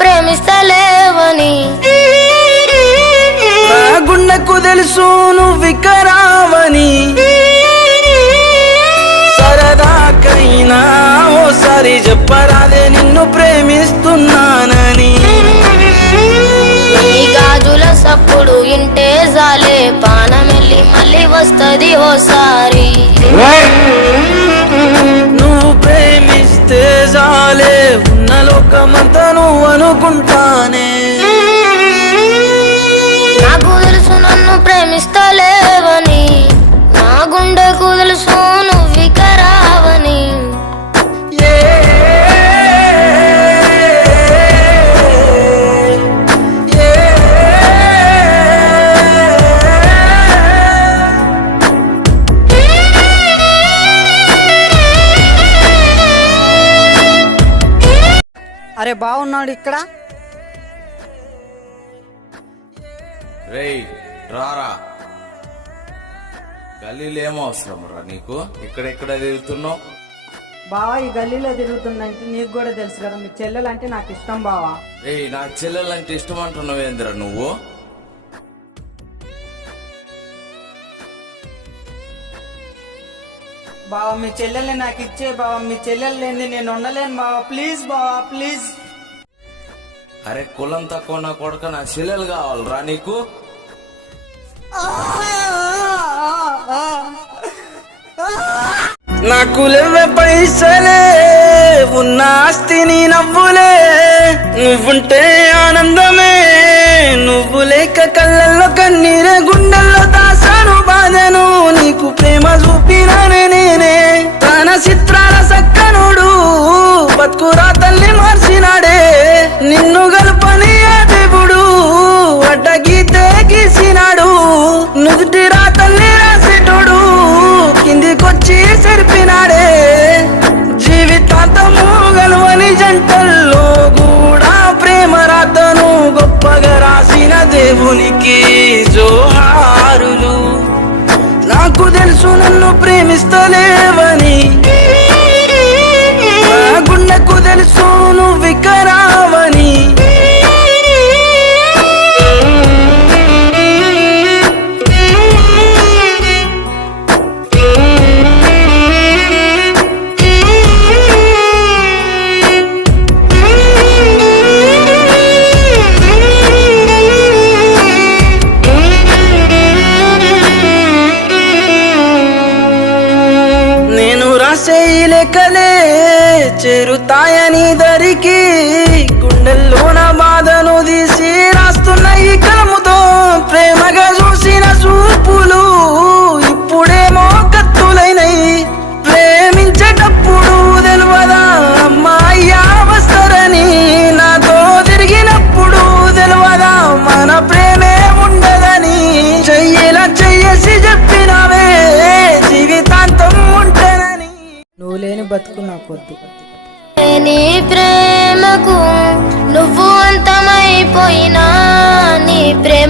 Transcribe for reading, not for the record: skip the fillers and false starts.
ప్రేమిస్తలేవని నా గుండెకు తెలుసు నువ్వికరావని సరదాకైనా ఓసారి చెప్పరాదే నిన్ను ప్రేమిస్తున్నానని నీ గాజుల సప్పుడు ఇంటే జాలే పానమెల్లి మళ్ళీ వస్తది ఓసారి నువ్వు ప్రేమిస్తే జాలే ఉన్న లోకమంతా నువ్వు అనుకుంటానే నాకు తెలుసు నన్ను ప్రేమిస్తలేవని నా గుండెకు తెలుసు నువ్వికరావని అరే బాగున్నాడు ఇక్కడ. రేయ్ రారా, గల్లీలో ఏమో అవసరం రా నీకు, ఇక్కడెక్కడ తిరుగుతున్నావు? బావా ఈ గల్లీలో తిరుగుతుందంటే నీకు కూడా తెలుసు కదా, మీ చెల్లెలంటే నాకు ఇష్టం బావా. రేయ్ నా చెల్లెలంటే ఇష్టం అంటున్నావేంద్రా నువ్వు? బావా మీ చెల్లెల్ని నాకు ఇచ్చే బావా, మీ చెల్లెలు లేని నేను ఉండలేను బావా, ప్లీజ్ బావా ప్లీజ్. అరే కులం తక్కువ నా కొడుక, నా చెల్లెలు కావాలరా నీకు? నాకు లేవే పైసలే ఉన్న ఆస్తిని నవ్వులే, నువ్వుంటే ఆనందమే, నువ్వు లేక కళ్ళల్లో కన్నీరే, గుండెల్లో దాసాను బాధను, నీకు ప్రేమ చూపినానే నేనే. తన చిత్రాల సక్కనుడు బతుకురా తల్లి మార్చినాడే, నిన్ను గల్పని ఆ దేవుడు అడ్డ గీతే గీసినాడు, నుదుటి రా తల్లి రాసేటోడు కిందికొచ్చి సరిపినాడే. జీవితాంతము గలవని జంటల్లో కూడా ప్రేమ రాతను గొప్పగా రాసిన దేవునికి జోహారులు. నాకు తెలుసు నన్ను ప్రేమిస్తలేవని, నా గుండెకు తెలుసు నువ్వికరావని. లెక్కలే చేరుతాయని దరికి, గుండెల్లో నా బాధను తీసి రాస్తున్న ఈ కలముతో, ప్రేమగా చూసిన చూపులు ఇప్పుడేమో కత్తులైనయి. ప్రేమించేటప్పుడు తెలియదా అమ్మాయ్యా వస్తారని, నాతో తిరిగినప్పుడు తెలియదా మన ప్రేమే ఉండదని. చెయ్యిలా చెయ్యేసి చెప్పినావే జీవితాంతం ఉంటానని. నువ్వు లేని బతుకు నాకొద్దు. నీ ప్రేమకు నువ్వు అంతమైపోయినా, నీ ప్రేమ